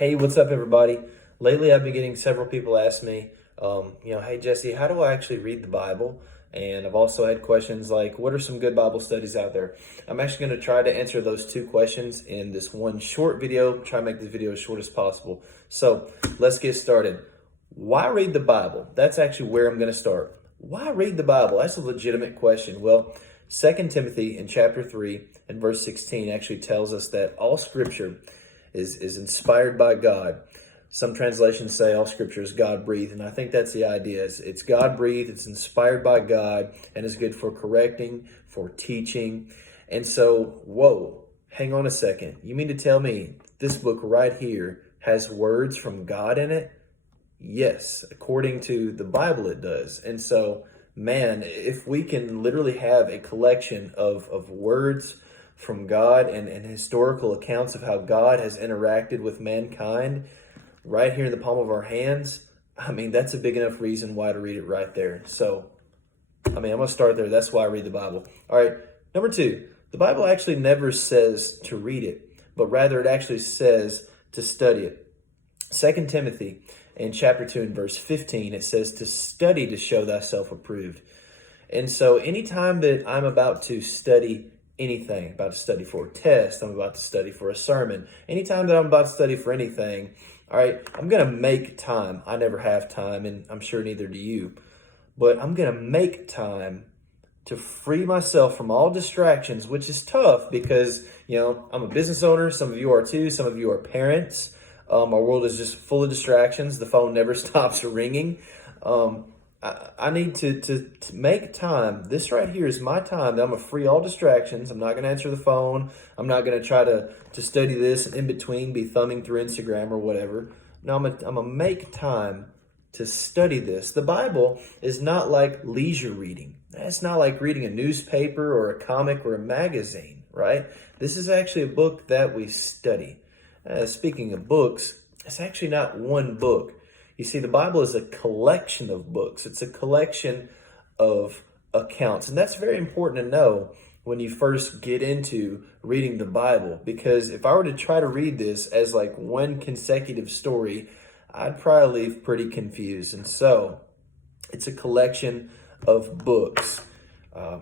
Hey, what's up, everybody? Lately, I've been getting several people ask me, hey, Jesse, how do I actually read the Bible? And I've also had questions like, what are some good Bible studies out there? I'm actually going to try to answer those two questions in this one short video, try to make this video as short as possible. So let's get started. Why read the Bible? That's actually where I'm going to start. Why read the Bible? That's a legitimate question. Well, 2 Timothy in chapter 3 and verse 16 actually tells us that all scripture is inspired by God. Some translations say all scripture is God-breathed, and I think that's the idea. It's God-breathed, it's inspired by God, and is good for correcting, for teaching. And so, whoa, hang on a second. You mean to tell me this book right here has words from God in it? Yes, according to the Bible it does. And so, man, if we can literally have a collection of words from God and historical accounts of how God has interacted with mankind right here in the palm of our hands, I mean, that's a big enough reason why to read it right there. So, I'm going to start there. That's why I read the Bible. All right, number two, the Bible actually never says to read it, but rather it actually says to study it. 2 Timothy in chapter 2 and verse 15, it says to study to show thyself approved. And so anytime that I'm about to study anything, about to study for a test, I'm about to study for a sermon, anytime that I'm about to study for anything, all right, I'm going to make time. I never have time, and I'm sure neither do you. But I'm going to make time to free myself from all distractions, which is tough because, I'm a business owner. Some of you are too. Some of you are parents. Our world is just full of distractions. The phone never stops ringing. I need to make time. This right here is my time that I'm going to free all distractions. I'm not going to answer the phone. I'm not going to try to study this and in between be thumbing through Instagram or whatever. No, I'm going to make time to study this. The Bible is not like leisure reading. It's not like reading a newspaper or a comic or a magazine, right? This is actually a book that we study. Speaking of books, it's actually not one book. You see, the Bible is a collection of books. It's a collection of accounts. And that's very important to know when you first get into reading the Bible. Because if I were to try to read this as like one consecutive story, I'd probably leave pretty confused. And so it's a collection of books.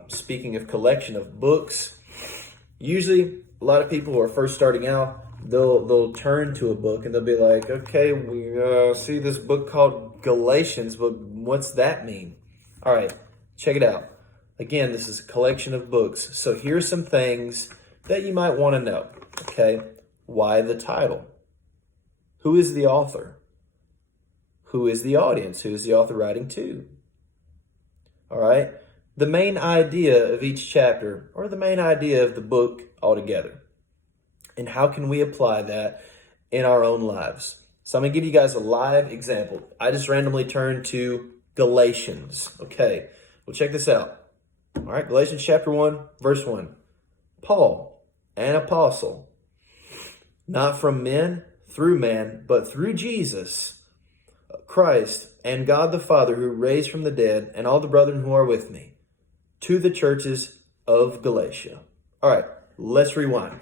Speaking of collection of books, usually a lot of people who are first starting out, they'll turn to a book and they'll be like, okay, we see this book called Galatians, but what's that mean? All right, check it out. Again, this is a collection of books. So here's some things that you might want to know. Okay, why the title? Who is the author? Who is the audience? Who is the author writing to? All right, the main idea of each chapter, or the main idea of the book altogether. And how can we apply that in our own lives? So I'm going to give you guys a live example. I just randomly turned to Galatians. Okay, well, check this out. All right, Galatians chapter 1, verse 1. Paul, an apostle, not from men, through man, but through Jesus Christ and God the Father, who raised from the dead, and all the brethren who are with me, to the churches of Galatia. All right, let's rewind.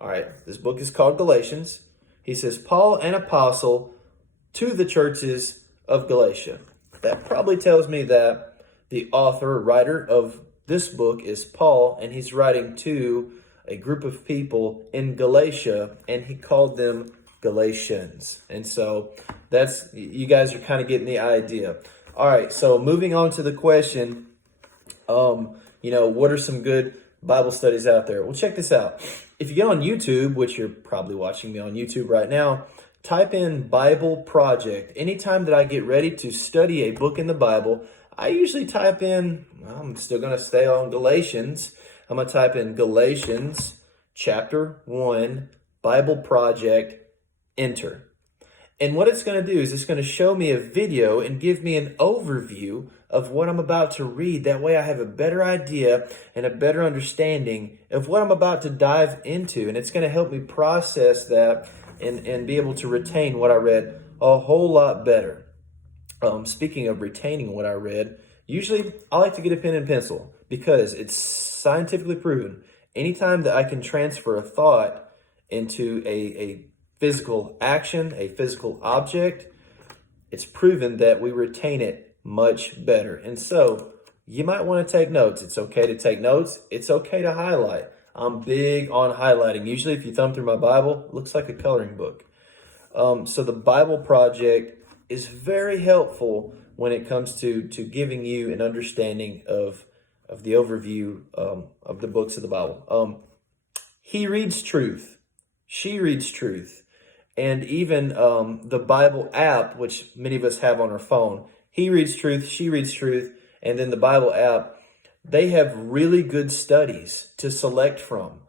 All right, this book is called Galatians. He says, Paul, an apostle, to the churches of Galatia. That probably tells me that the author, writer of this book is Paul, and he's writing to a group of people in Galatia, and he called them Galatians. And so you guys are kind of getting the idea. All right, so moving on to the question, what are some good Bible studies out there? Well, check this out. If you get on YouTube, which you're probably watching me on YouTube right now, type in Bible Project. Anytime that I get ready to study a book in the Bible, I usually type in, I'm still going to stay on Galatians. I'm going to type in Galatians chapter 1, Bible Project, enter. And what it's going to do is it's going to show me a video and give me an overview of what I'm about to read. That way I have a better idea and a better understanding of what I'm about to dive into. And it's going to help me process that and be able to retain what I read a whole lot better. Speaking of retaining what I read, usually I like to get a pen and pencil because it's scientifically proven. Anytime that I can transfer a thought into a physical action, a physical object, it's proven that we retain it much better. And so you might want to take notes. It's okay to take notes. It's okay to highlight. I'm big on highlighting. Usually if you thumb through my Bible, it looks like a coloring book. So the Bible Project is very helpful when it comes to giving you an understanding of the overview of the books of the Bible. He reads truth. She reads truth. And even the Bible app, which many of us have on our phone, he reads truth, she reads truth. And then the Bible app, they have really good studies to select from.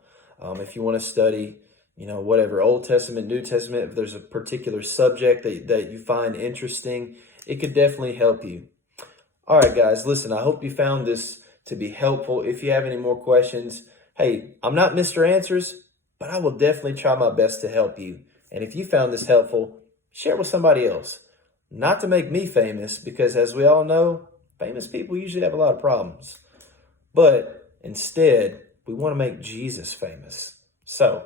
If you want to study, whatever, Old Testament, New Testament, if there's a particular subject that you find interesting, it could definitely help you. All right, guys, listen, I hope you found this to be helpful. If you have any more questions, hey, I'm not Mr. Answers, but I will definitely try my best to help you. And if you found this helpful, share it with somebody else. Not to make me famous, because as we all know, famous people usually have a lot of problems. But instead, we want to make Jesus famous. So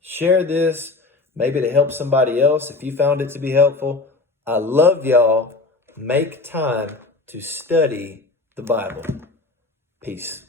share this, maybe to help somebody else if you found it to be helpful. I love y'all. Make time to study the Bible. Peace.